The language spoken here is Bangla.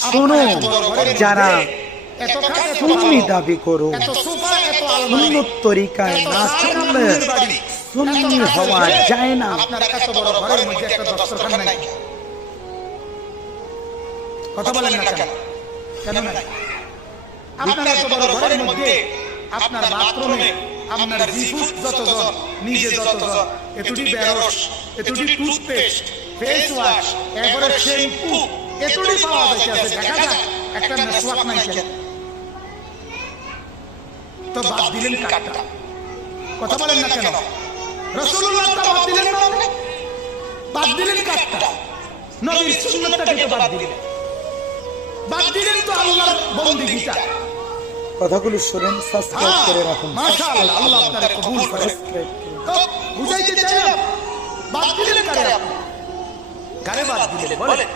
শোনো, যারা সুন্নি দাবি করো, সুন্নত তরিকায় না চললে সুন্নি হওয়া যায় না। কথা বলেন না কেন? কেন না? আপনার এত বড় ঘরের মধ্যে আপনার বাথরুমে আপনার জিফুট যতজন, নিজে যতজন, এতটি বেরস, এতটি টুথপেস্ট, ফেস ওয়াশ, এবারে শ্যাম্পু, এতটি পাওয়া যাচ্ছে, দেখা যায় একটা মেসওয়াক নাই কেন? তো বাদ দিলেন কাটটা। কথা বলেন না কেন? রাসূলুল্লাহ তা বাদ দিলেন না, বাদ দিলেন কাটটা। নবীর সুন্নাতটাকে তো বাদ দিলেন। বাদ দিলেন তো আল্লাহর বন্দেগীটা। কথাগুলো শুনেন, সাবস্ক্রাইব করে রাখুন। মাশাআল্লাহ, আল্লাহ আপনাকে কবুল করে। তো বুঝাইতে চাইলাম, বাদ দিলেন কারে আপনি? কারে বাদ দিলেন বলেন?